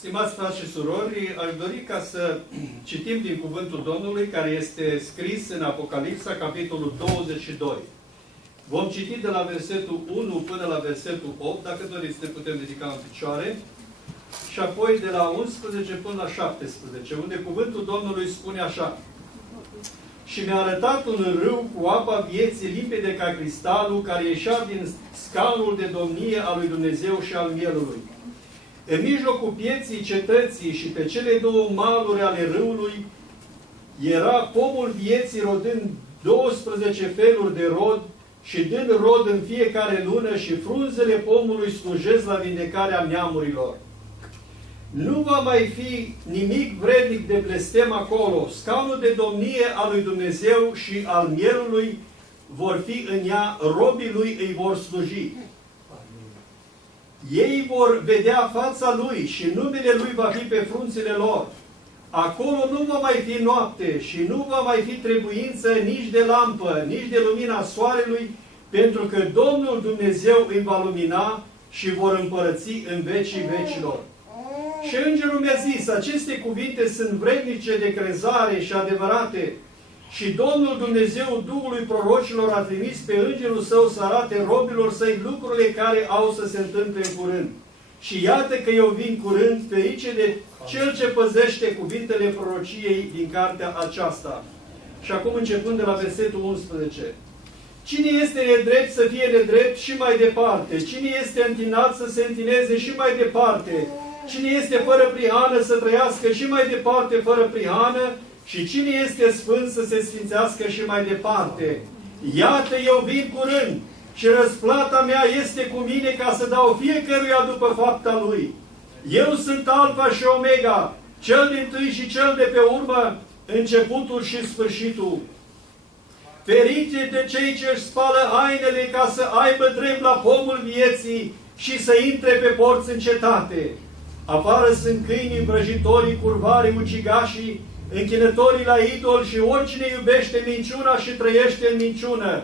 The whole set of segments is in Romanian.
Stimați frați și surori, aș dori ca să citim din Cuvântul Domnului, care este scris în Apocalipsa, capitolul 22. Vom citi de la versetul 1 până la versetul 8, dacă doriți ne putem ridica în picioare, și apoi de la 11 până la 17, unde Cuvântul Domnului spune așa: Și mi-a arătat un râu cu apa vieții limpede ca cristalul, care ieșea din scaunul de domnie al lui Dumnezeu și al mielului. În mijlocul pieții cetății și pe cele două maluri ale râului era pomul vieții, rodând 12 feluri de rod și dând rod în fiecare lună, și frunzele pomului slujesc la vindecarea neamurilor. Nu va mai fi nimic vrednic de blestem acolo. Scaunul de domnie al lui Dumnezeu și al mielului vor fi în ea, robii lui îi vor sluji. Ei vor vedea fața lui și numele lui va fi pe frunțile lor. Acolo nu va mai fi noapte și nu va mai fi trebuință nici de lampă, nici de lumina soarelui, pentru că Domnul Dumnezeu îi va lumina și vor împărăți în vecii vecilor. Și îngerul mi-a zis: aceste cuvinte sunt vrednice de crezare și adevărate. Și Domnul Dumnezeu Duhului prorocilor a trimis pe îngerul său să arate robilor săi lucrurile care au să se întâmple în curând. Și iată că eu vin curând, ferice de cel ce păzește cuvintele prorociei din cartea aceasta. Și acum începând de la versetul 11. Cine este nedrept să fie nedrept și mai departe? Cine este întinat să se întineze și mai departe? Cine este fără prihană să trăiască și mai departe fără prihană? Și cine este sfânt să se sfințească și mai departe? Iată, eu vin curând și răsplata mea este cu mine ca să dau fiecăruia după fapta lui. Eu sunt Alfa și Omega, cel dintâi și cel de pe urmă, începutul și sfârșitul. Ferice de cei ce își spală hainele ca să aibă drept la pomul vieții și să intre pe porți în cetate. Afară sunt câinii, vrăjitorii, curvarii, ucigașii, închinătorii la idol și oricine iubește minciuna și trăiește în minciună.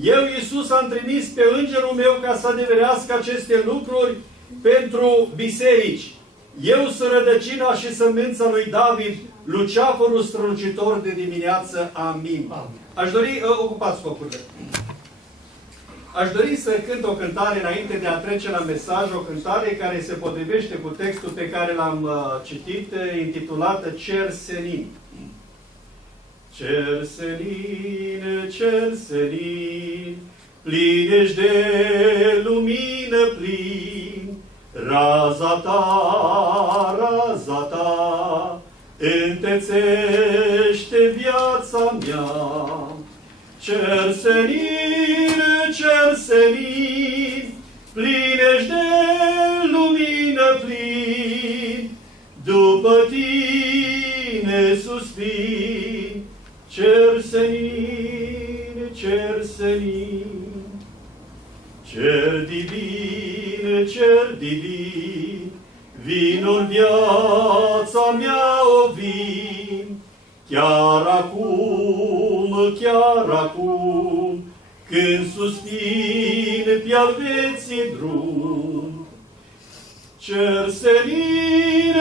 Eu, Iisus, am trimis pe îngerul meu ca să adeverească aceste lucruri pentru biserici. Eu sunt rădăcina și sămânța lui David, luceafărul strălucitor de dimineață. Amin. Aș dori, ocupați focurile. Aș dori să cânt o cântare înainte de a trece la mesaj, o cântare care se potrivește cu textul pe care l-am citit, intitulată Cer Senin. Cer senin, cer senin, plin ești de lumină plin, raza ta, întețește viața mea. Cer senin, plin ești de lumină plin, după tine suspin. Cer senin, cer divin, vino în viața mea, o vin, chiar acum, când suspin pe-al vieții drum. Cer senin,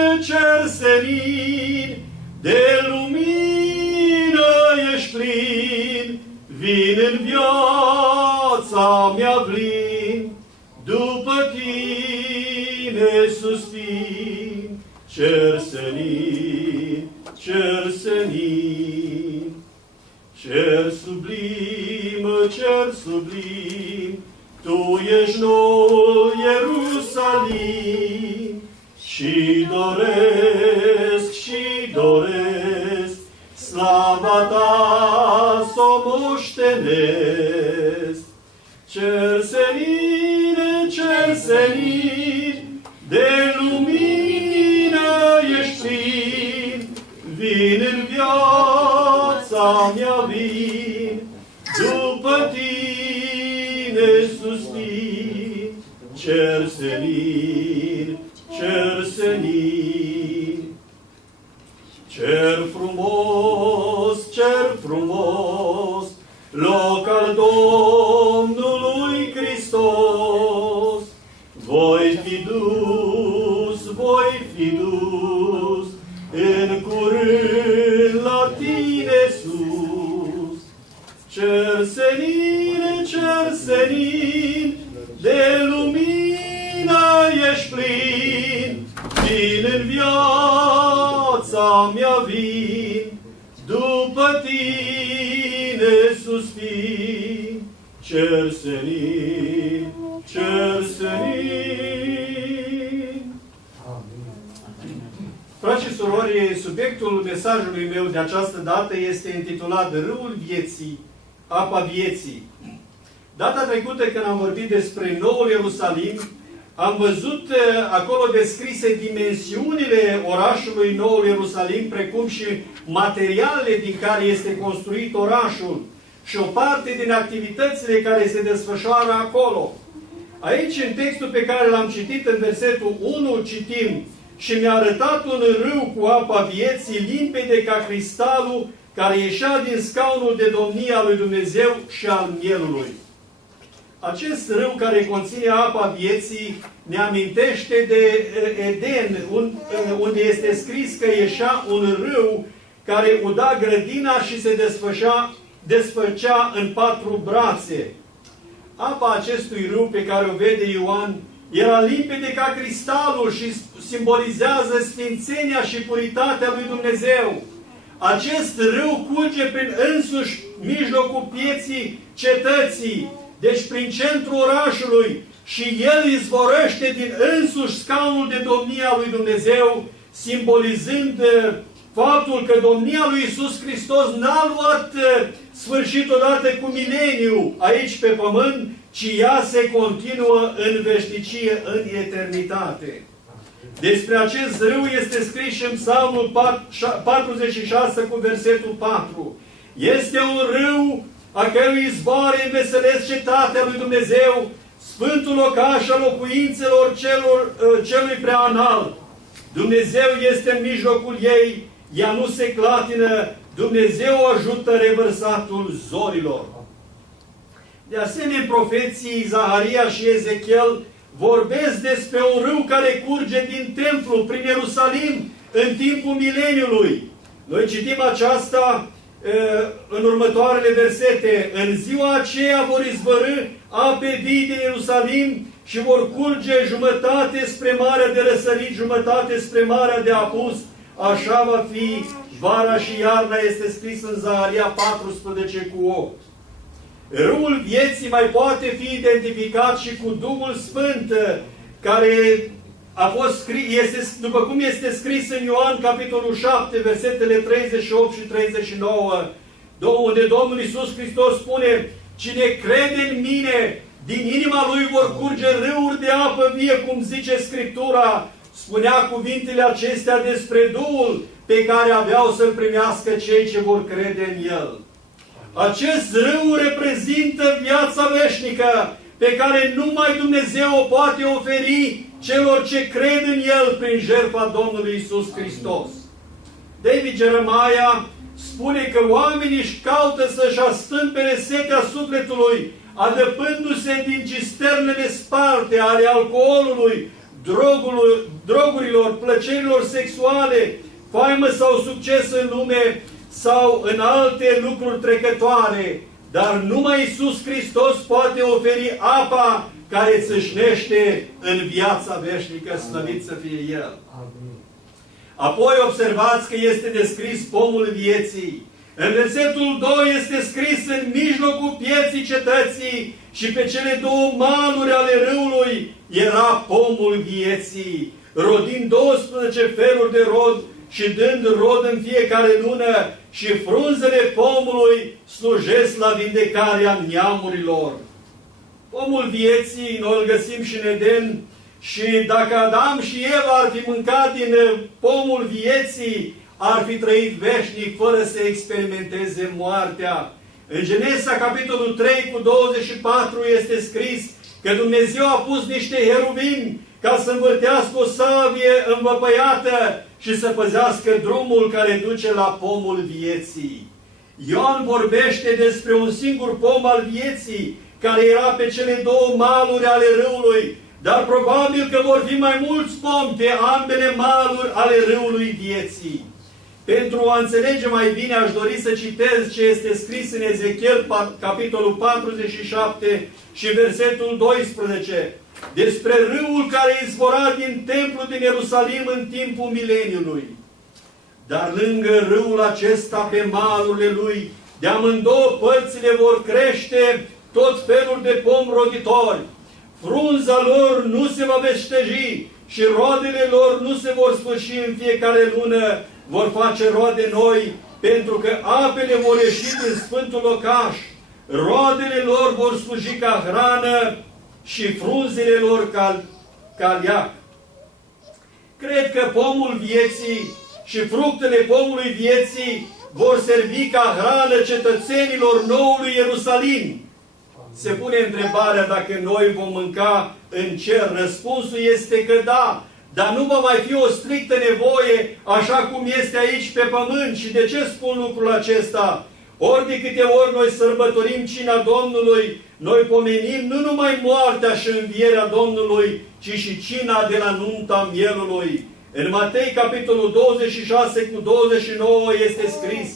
de lumină ești plin, vin în viața mea vlin, după tine suspin. Cer senin, cer sublim, tu ești nou Ierusalim, și doresc slava ta s-o moștenesc. Cer senin, de lumină ești plin, vin în viața mea vin, după tine suspin. Cer senin, cer frumos, loc al Domnului Hristos, voi fi dus voi fi dus, în curând la tine sus. Cer senin, de lumină ești plin, vin în viața mea vin, după tine suspin. Cer senin, cer senin. Frați și surori, subiectul mesajului meu de această dată este intitulat Râul Vieții, apa vieții. Data trecută, când am vorbit despre Noul Ierusalim, am văzut acolo descrise dimensiunile orașului Noul Ierusalim, precum și materialele din care este construit orașul și o parte din activitățile care se desfășoară acolo. Aici, în textul pe care l-am citit, în versetul 1, citim: și mi-a arătat un râu cu apa vieții, limpede ca cristalul, care ieșea din scaunul de domnie al lui Dumnezeu și al mielului. Acest râu care conține apa vieții ne amintește de Eden, unde este scris că ieșea un râu care uda grădina și se desfăcea în 4 brațe. Apa acestui râu pe care o vede Ioan era limpede ca cristalul și simbolizează sfințenia și puritatea lui Dumnezeu. Acest râu curge prin însuși mijlocul pieții cetății, deci prin centrul orașului, și el izvorăște din însuși scaunul de domnie a lui Dumnezeu, simbolizând faptul că domnia lui Iisus Hristos n-a luat sfârșit odată cu mileniu aici pe pământ, ci ea se continuă în veșnicie, în eternitate. Despre acest râu este scris și în Psalmul 46 cu versetul 4. Este un râu a cărui izvoare înveselesc cetatea lui Dumnezeu, sfântul locaș al locuințelor celui prea înalt. Dumnezeu este în mijlocul ei, ea nu se clatină, Dumnezeu ajută revărsatul zorilor. De asemenea, profeții Zaharia și Ezechiel vorbesc despre un râu care curge din templu prin Ierusalim în timpul mileniului. Noi citim aceasta în următoarele versete. În ziua aceea vor izvărî ape vii din Ierusalim și vor curge jumătate spre Marea de Răsărit, jumătate spre Marea de Apus. Așa va fi vara și iarna, este scris în Zaharia 14 cu 8. Râul vieții mai poate fi identificat și cu Duhul Sfânt, care a fost scris, după cum este scris în Ioan, capitolul 7, versetele 38 și 39, unde Domnul Iisus Hristos spune: cine crede în mine, din inima lui vor curge râuri de apă vie, cum zice Scriptura. Spunea cuvintele acestea despre Duhul pe care aveau să-L primească cei ce vor crede în El. Acest râu reprezintă viața veșnică pe care numai Dumnezeu o poate oferi celor ce cred în El prin jertfa Domnului Iisus Hristos. David Jeremiah spune că oamenii își caută să-și astâmpere setea sufletului, adăpându-se din cisternele sparte ale alcoolului, drogurilor, plăcerilor sexuale, faimă sau succes în lume sau în alte lucruri trecătoare. Dar numai Iisus Hristos poate oferi apa care țâșnește în viața veșnică, slăvit să fie El. Amin. Apoi observați că este descris pomul vieții. În versetul 2 este scris: în mijlocul pieții cetății și pe cele 2 maluri ale râului era pomul vieții, rodind 12 feluri de rod și dând rod în fiecare lună, și frunzele pomului slujesc la vindecarea neamurilor. Pomul vieții noi îl găsim și în Eden, și dacă Adam și Eva ar fi mâncat din pomul vieții, ar fi trăit veșnic fără să experimenteze moartea. În Genesa, capitolul 3 cu 24, este scris că Dumnezeu a pus niște heruvimi ca să învârtească o sabie învăpăiată și să păzească drumul care duce la pomul vieții. Ioan vorbește despre un singur pom al vieții, care era pe cele 2 maluri ale râului, dar probabil că vor fi mai mulți pomi pe ambele maluri ale râului vieții. Pentru a înțelege mai bine, aș dori să citez ce este scris în Ezechiel, capitolul 47 și versetul 12, despre râul care izvora din templul din Ierusalim în timpul mileniului. Dar lângă râul acesta, pe malurile lui, de amândouă părțile vor crește tot felul de pomi roditori. Frunza lor nu se va veșteji și roadele lor nu se vor sfârși în fiecare lună, vor face roade noi, pentru că apele vor ieși din sfântul locaș. Roadele lor vor sluji ca hrană și frunzele lor ca leac. Cred că pomul vieții și fructele pomului vieții vor servi ca hrană cetățenilor noului Ierusalim. Se pune întrebarea dacă noi vom mânca în cer. Răspunsul este că da, dar nu va mai fi o strictă nevoie așa cum este aici pe pământ. Și de ce spun lucrul acesta? Ori de câte ori noi sărbătorim cina Domnului, noi pomenim nu numai moartea și învierea Domnului, ci și cina de la nunta mielului. În Matei, capitolul 26 cu 29 este scris: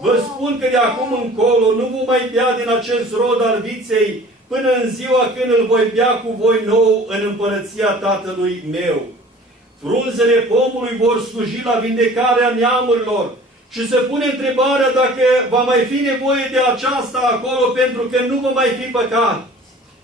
vă spun că de acum încolo nu vom mai bea din acest rod al viței până în ziua când îl voi bea cu voi nou în împărăția Tatălui meu. Frunzele pomului vor sluji la vindecarea neamurilor. Și se pune întrebarea dacă va mai fi nevoie de aceasta acolo, pentru că nu va mai fi păcat.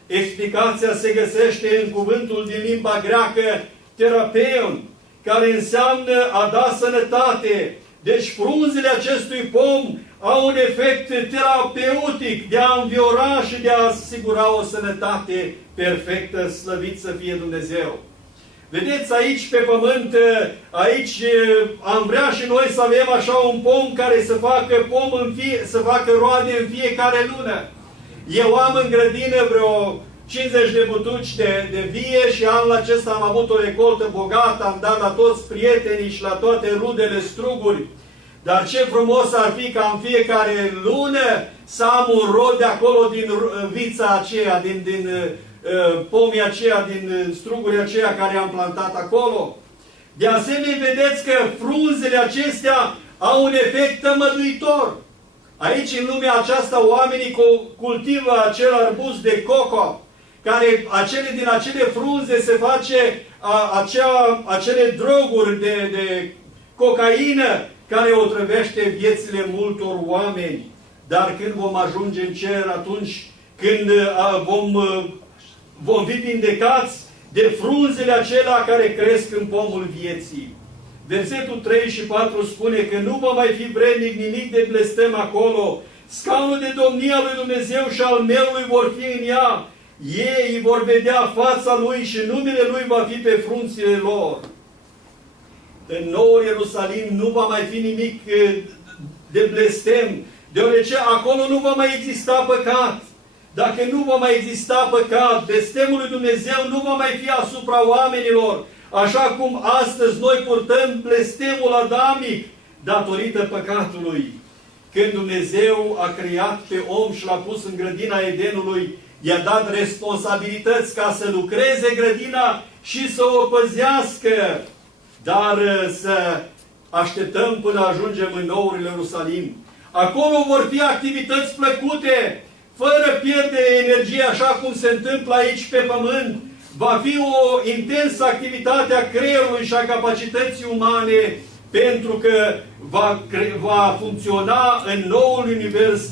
Explicația se găsește în cuvântul din limba greacă terapeon, care înseamnă a da sănătate. Deci frunzele acestui pom au un efect terapeutic de a înviora și de a asigura o sănătate perfectă, slăvit să fie Dumnezeu. Vedeți, aici pe pământ, aici am vrea și noi să avem așa un pom care să facă să facă roade în fiecare lună. Eu am în grădină vreo 50 de butuci de vie și anul acesta am avut o recoltă bogată, am dat la toți prietenii și la toate rudele struguri. Dar ce frumos ar fi ca în fiecare lună să am un rod de acolo din vița aceea, din pomii aceia, din strugurii aceia care am plantat acolo. De asemenea, vedeți că frunzele acestea au un efect tămăduitor. Aici, în lumea aceasta, oamenii cultivă acel arbuz de coco, care din acele frunze se face acele droguri de cocaină, care otrăvește viețile multor oameni. Dar când vom ajunge în cer, atunci când vom fi vindecați de frunzele acelea care cresc în pomul vieții. Versetul 3 și 4 spune că nu va mai fi vrednic nimic de blestem acolo. Scaunul de domnie al lui Dumnezeu și al melului vor fi în ea. Ei vor vedea fața lui și numele lui va fi pe frunțile lor. În noul Ierusalim nu va mai fi nimic de blestem, deoarece acolo nu va mai exista păcat. Dacă nu va mai exista păcat, blestemul lui Dumnezeu nu va mai fi asupra oamenilor, așa cum astăzi noi purtăm blestemul adamic datorită păcatului. Când Dumnezeu a creat pe om și l-a pus în grădina Edenului, i-a dat responsabilități ca să lucreze grădina și să o păzească. Dar să așteptăm până ajungem în noul Ierusalim. Acolo vor fi activități plăcute, fără pierdere energie, așa cum se întâmplă aici pe pământ. Va fi o intensă activitate a creierului și a capacității umane, pentru că va funcționa în noul univers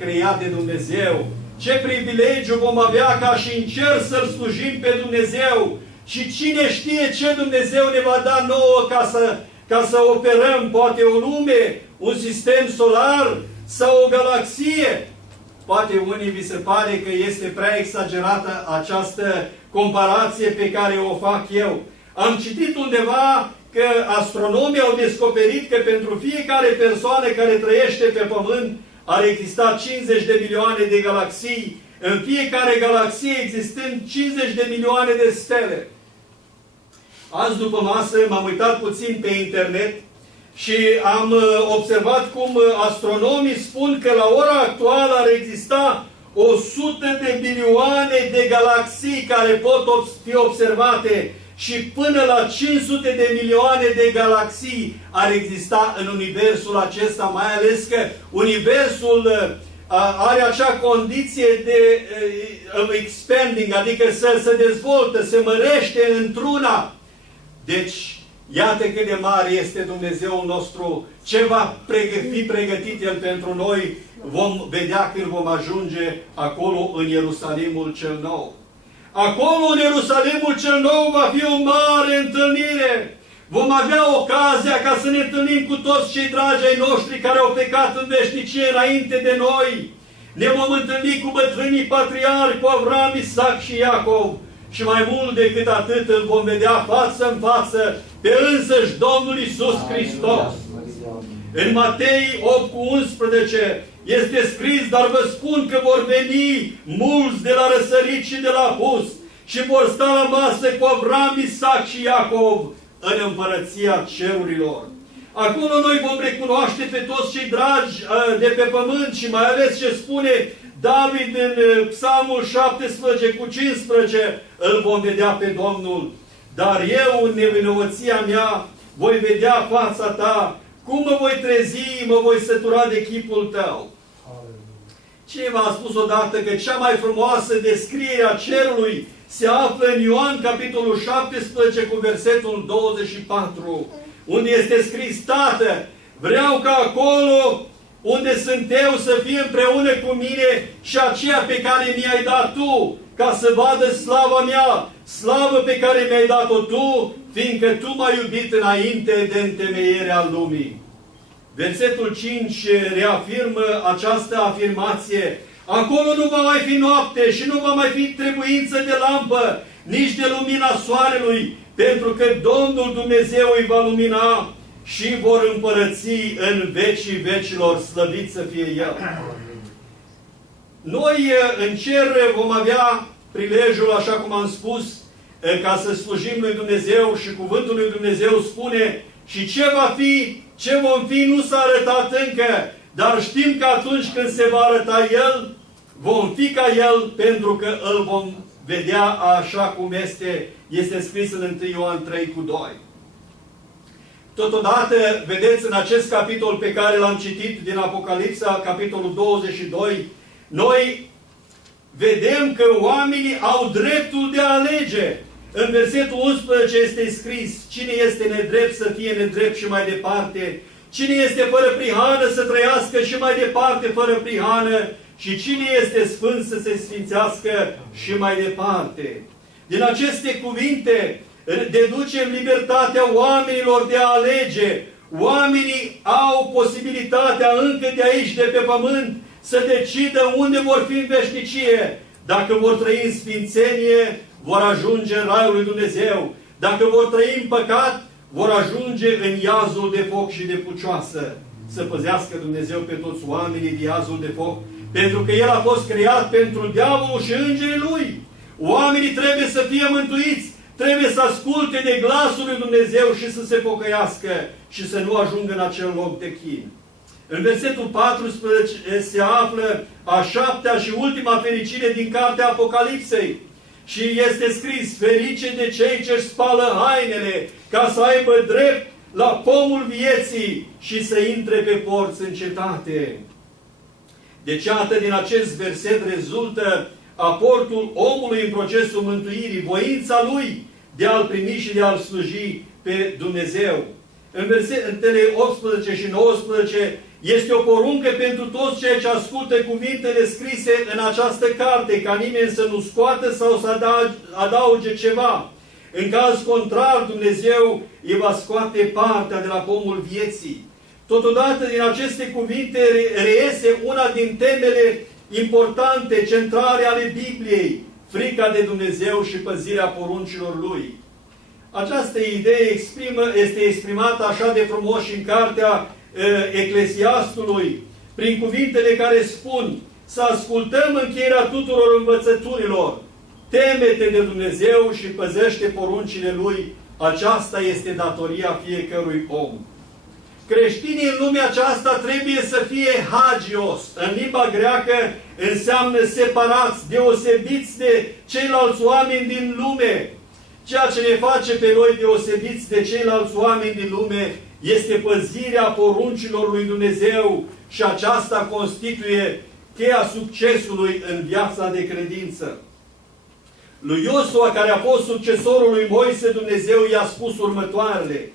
creat de Dumnezeu. Ce privilegiu vom avea ca și în cer să-L slujim pe Dumnezeu! Și cine știe ce Dumnezeu ne va da nouă ca să operăm, poate o lume, un sistem solar sau o galaxie. Poate unii vi se pare că este prea exagerată această comparație pe care o fac eu. Am citit undeva că astronomii au descoperit că pentru fiecare persoană care trăiește pe Pământ ar exista 50 de milioane de galaxii, în fiecare galaxie existând 50 de milioane de stele. Azi după masă m-am uitat puțin pe internet și am observat cum astronomii spun că la ora actuală ar exista 100 de milioane de galaxii care pot fi observate și până la 500 de milioane de galaxii ar exista în universul acesta, mai ales că universul are acea condiție de expanding, adică să se dezvoltă, se mărește într-una. Deci, iată cât de mare este Dumnezeul nostru, ce va fi pregătit El pentru noi, vom vedea când vom ajunge acolo în Ierusalimul cel nou. Acolo în Ierusalimul cel nou va fi o mare întâlnire. Vom avea ocazia ca să ne întâlnim cu toți cei dragi ai noștri care au plecat în veșnicie înainte de noi. Ne vom întâlni cu bătrânii patriarhi, cu Avram, Isaac și Iacov. Și mai mult decât atât îl vom vedea față în față pe însăși Domnul Iisus Hristos. În Matei 8:11 este scris, dar vă spun că vor veni mulți de la răsărit și de la apus și vor sta la masă cu Avram, Isaac și Iacov în împărăția cerurilor. Acolo noi vom recunoaște pe toți cei dragi de pe pământ și mai ales ce spune David în Psalmul 17:15, îl vom vedea pe Domnul. Dar eu, în nevinovăția mea, voi vedea fața ta. Cum mă voi trezi, mă voi sătura de chipul tău. Cineva a spus odată că cea mai frumoasă descriere a cerului se află în Ioan, capitolul 17, cu versetul 24, unde este scris: Tată, vreau ca acolo unde sunt eu să fie împreună cu mine și aceea pe care mi-ai dat tu, ca să vadă slava mea, slavă pe care mi-ai dat-o tu, fiindcă tu m-ai iubit înainte de întemeierea lumii. Versetul 5 reafirmă această afirmație. Acolo nu va mai fi noapte și nu va mai fi trebuință de lampă, nici de lumina soarelui, pentru că Domnul Dumnezeu îi va lumina și vor împărăți în vecii vecilor, slăvit să fie El. Noi în cer vom avea prilejul, așa cum am spus, ca să slujim lui Dumnezeu și cuvântul lui Dumnezeu spune și ce va fi, ce vom fi nu s-a arătat încă, dar știm că atunci când se va arăta El, vom fi ca El pentru că îl vom vedea așa cum este scris în 1 Ioan 3:2. Totodată, vedeți, în acest capitol pe care l-am citit din Apocalipsa, capitolul 22, noi vedem că oamenii au dreptul de a alege. În versetul 11 este scris: cine este nedrept să fie nedrept și mai departe, cine este fără prihană să trăiască și mai departe fără prihană, și cine este sfânt să se sfințească și mai departe. Din aceste cuvinte deducem libertatea oamenilor de a alege. Oamenii au posibilitatea încă de aici, de pe pământ, să decidă unde vor fi în veșnicie. Dacă vor trăi în sfințenie, vor ajunge în Raiul lui Dumnezeu. Dacă vor trăi în păcat, vor ajunge în iazul de foc și de pucioasă. Să păzească Dumnezeu pe toți oamenii de iazul de foc, pentru că El a fost creat pentru diavolul și îngerii lui. Oamenii trebuie să fie mântuiți, trebuie să asculte de glasul lui Dumnezeu și să se pocăiască și să nu ajungă în acel loc de chin. În versetul 14 se află a 7-a și ultima fericire din cartea Apocalipsei. Și este scris: ferice de cei ce spală hainele, ca să aibă drept la pomul vieții și să intre pe porți în cetate. Deci, iată, din acest verset rezultă aportul omului în procesul mântuirii, voința lui de a-L primi și de a-L sluji pe Dumnezeu. În versetele 18 și 19 este o poruncă pentru toți cei ce ascultă cuvintele scrise în această carte, ca nimeni să nu scoată sau să adauge ceva. În caz contrar, Dumnezeu îi va scoate partea de la pomul vieții. Totodată, din aceste cuvinte reiese una din temele importante, centrale ale Bibliei: frica de Dumnezeu și păzirea poruncilor Lui. Această idee este exprimată așa de frumos și în cartea Eclesiastului, prin cuvintele care spun: să ascultăm încheierea tuturor învățăturilor, teme-te de Dumnezeu și păzește poruncile Lui, aceasta este datoria fiecărui om. creștinii în lumea aceasta trebuie să fie hagios. În limba greacă înseamnă separați, deosebiți de ceilalți oameni din lume. Ceea ce ne face pe noi deosebiți de ceilalți oameni din lume este păzirea poruncilor lui Dumnezeu și aceasta constituie cheia succesului în viața de credință. Lui Iosua, care a fost succesorul lui Moise, Dumnezeu i-a spus următoarele: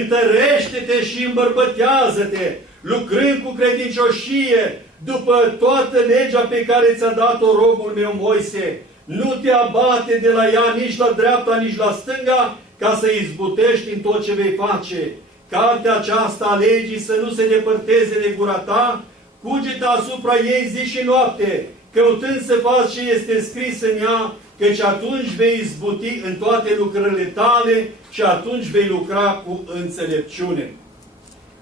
întărește-te și îmbărbătează-te, lucrând cu credincioșie, după toată legea pe care ți-a dat-o robul meu Moise. Nu te abate de la ea nici la dreapta, nici la stânga, ca să izbutești în tot ce vei face. Cartea aceasta a legii să nu se depărteze de gura ta, cugetă asupra ei zi și noapte, căutând să faci ce este scris în ea, căci atunci vei izbuti în toate lucrările tale și atunci vei lucra cu înțelepciune.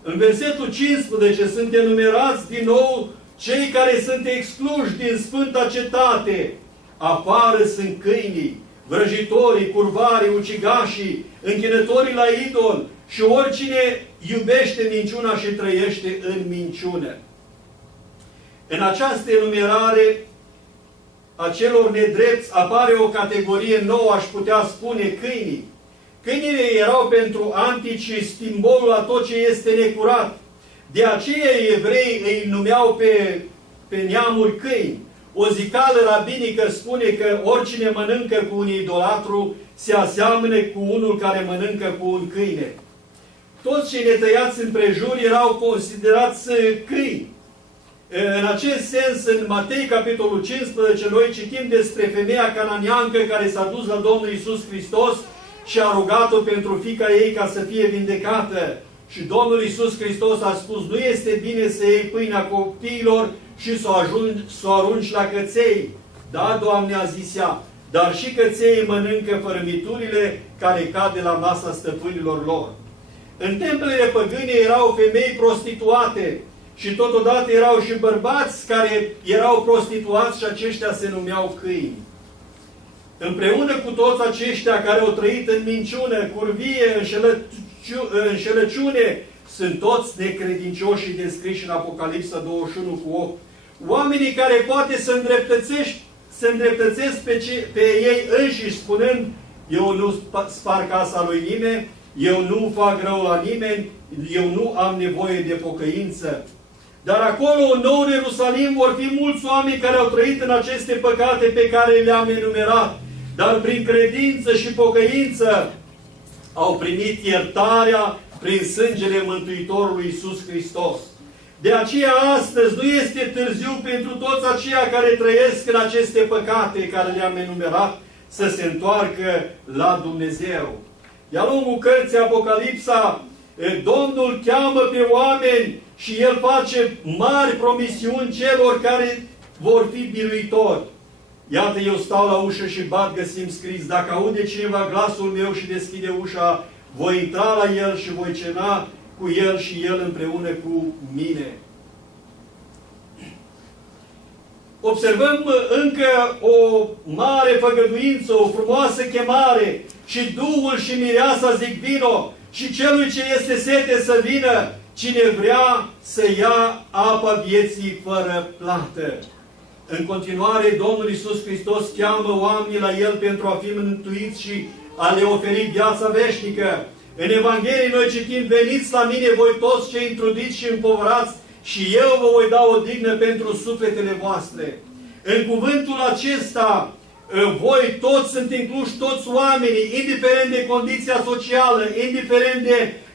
În versetul 15 sunt enumerați din nou cei care sunt excluși din Sfânta Cetate. Afară sunt câinii, vrăjitorii, curvarii, ucigașii, închinătorii la idol și oricine iubește minciuna și trăiește în minciună. În această enumerare a celor nedrepți apare o categorie nouă, aș putea spune, câinii. Câinii erau pentru antici simbolul a tot ce este necurat. De aceea evreii îi numeau pe neamuri câini. O zicală rabinică spune că oricine mănâncă cu un idolatru se aseamănă cu unul care mănâncă cu un câine. Toți cei netăiați împrejur erau considerați câini. În acest sens, în Matei, capitolul 15, noi citim despre femeia cananeancă care s-a dus la Domnul Iisus Hristos și a rugat-o pentru fiica ei ca să fie vindecată. Și Domnul Iisus Hristos a spus: nu este bine să iei pâinea copiilor și să o arunci la căței. Da, Doamne, a zis ea, dar și căței mănâncă fărâmiturile care cad de la masa stăpânilor lor. În templele păgâne erau femei prostituate și totodată erau și bărbați care erau prostituați și aceștia se numeau câini. Împreună cu toți aceștia care au trăit în minciună, curvie, înșelăciune, sunt toți necredincioșii descriși în Apocalipsa 21:8. Oamenii care poate să îndreptățesc pe ei înșiși spunând: eu nu spar casa lui nimeni, eu nu fac rău la nimeni, eu nu am nevoie de pocăință. Dar acolo, în Nou Ierusalim, vor fi mulți oameni care au trăit în aceste păcate pe care le-am enumerat, dar prin credință și pocăință au primit iertarea prin sângele Mântuitorului Iisus Hristos. De aceea astăzi nu este târziu pentru toți aceia care trăiesc în aceste păcate care le-am enumerat să se întoarcă la Dumnezeu. De-a lungul cărții Apocalipsa, Domnul cheamă pe oameni și El face mari promisiuni celor care vor fi biruitori. Iată, eu stau la ușă și bat, găsim scris: dacă aude cineva glasul meu și deschide ușa, voi intra la el și voi cena cu el și el împreună cu mine. Observăm încă o mare făgăduință, o frumoasă chemare. Și Duhul și Mireasa zic: vino, și celui ce este sete să vină, cine vrea să ia apa vieții fără plată. În continuare, Domnul Iisus Hristos cheamă oamenii la El pentru a fi mântuiți și a le oferi viața veșnică. În Evanghelie noi citim: veniți la mine voi toți cei întrudiți și împovărați și eu vă voi da o dignă pentru sufletele voastre. În cuvântul acesta, voi toți sunt incluși, toți oamenii, indiferent de condiția socială, indiferent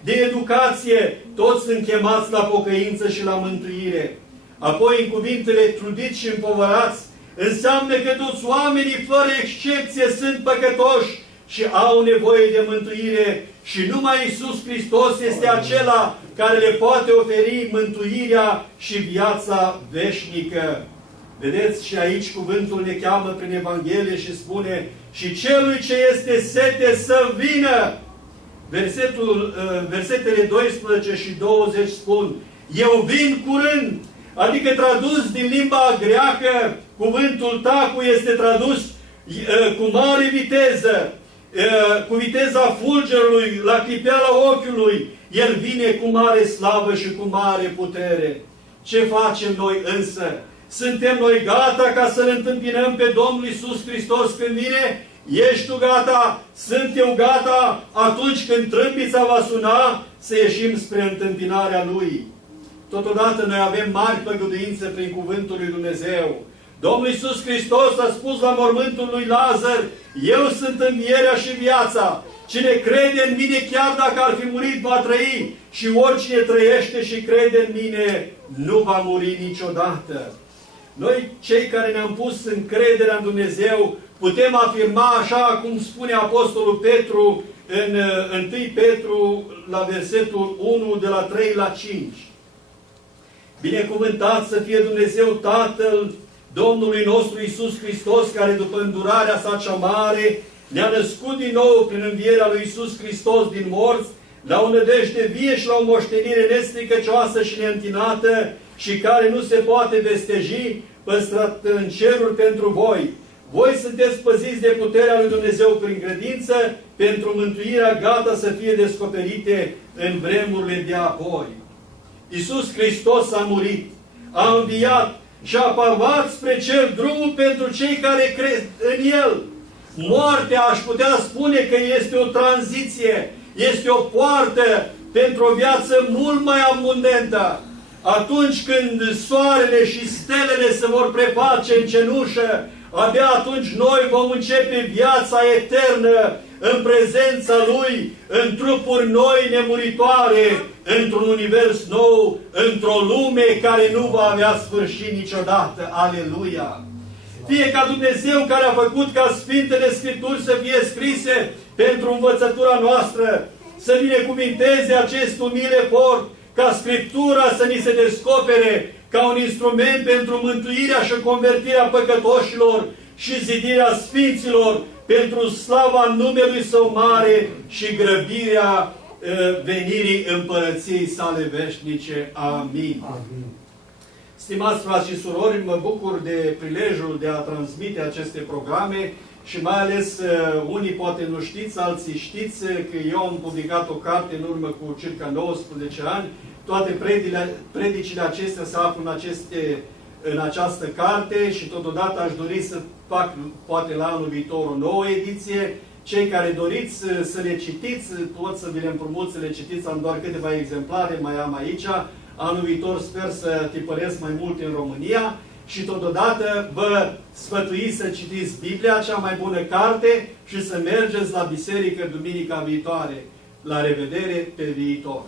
de educație, toți sunt chemați la pocăință și la mântuire. Apoi, în cuvintele trudiți și împovărați, înseamnă că toți oamenii, fără excepție, sunt păcătoși și au nevoie de mântuire și numai Iisus Hristos este acela care le poate oferi mântuirea și viața veșnică. Vedeți, și aici cuvântul ne cheamă prin Evanghelie și spune: și celui ce este sete să vină. Versetele 12 și 20 spun: eu vin curând. Adică tradus din limba greacă, cuvântul tacu este tradus cu mare viteză. cu viteza fulgerului, la clipeala ochiului, El vine cu mare slavă și cu mare putere. Ce facem noi însă? Suntem noi gata ca să-L întâmpinăm pe Domnul Iisus Hristos când vine? Ești tu gata? Sunt eu gata atunci când trâmbița va suna să ieșim spre întâmpinarea Lui? Totodată noi avem mari făgăduințe prin cuvântul lui Dumnezeu. Domnul Iisus Hristos a spus la mormântul lui Lazar: eu sunt învierea și viața. Cine crede în mine, chiar dacă ar fi murit, va trăi. Și oricine trăiește și crede în mine, nu va muri niciodată. Noi, cei care ne-am pus încrederea în Dumnezeu, putem afirma așa cum spune Apostolul Petru în 1 Petru, la versetul 1, de la 3 la 5. Binecuvântat să fie Dumnezeu Tatăl Domnului nostru Iisus Hristos, care după îndurarea sa cea mare ne-a născut din nou prin învierea lui Iisus Hristos din morți, la o nădejde vie și la o moștenire nestricăcioasă și neîntinată și care nu se poate vesteji, păstrat în ceruri pentru voi. Voi sunteți păziți de puterea lui Dumnezeu prin credință, pentru mântuirea gata să fie descoperite în vremurile de apoi. Iisus Hristos a murit, a înviat și a pavat spre cer drumul pentru cei care cred în El. Moartea, aș putea spune că este o tranziție, este o poartă pentru o viață mult mai abundentă. Atunci când soarele și stelele se vor preface în cenușă, abia atunci noi vom începe viața eternă în prezența Lui, în trupuri noi nemuritoare, într-un univers nou, într-o lume care nu va avea sfârșit niciodată. Aleluia! Fie ca Dumnezeu, care a făcut ca Sfintele Scripturi să fie scrise pentru învățătura noastră, să binecuvinteze acest umil efort, ca Scriptura să ni se descopere ca un instrument pentru mântuirea și convertirea păcătoșilor și zidirea sfinților, pentru slava numelui Său mare și grăbirea venirii împărăției sale veșnice. Amin. Amin. Stimați frați și surori, mă bucur de prilejul de a transmite aceste programe și mai ales unii poate nu știți, alții știți că eu am publicat o carte în urmă cu circa 19 ani. Toate predicile acestea se află în această carte și totodată aș dori să fac poate la anul viitor o nouă ediție. Cei care doriți să le citiți, pot să vi le împrumut să le citiți, am doar câteva exemplare, mai am aici. Anul viitor sper să tipăresc mai multe în România și totodată vă sfătuiți să citiți Biblia, cea mai bună carte, și să mergeți la biserică duminica viitoare. La revedere pe viitor!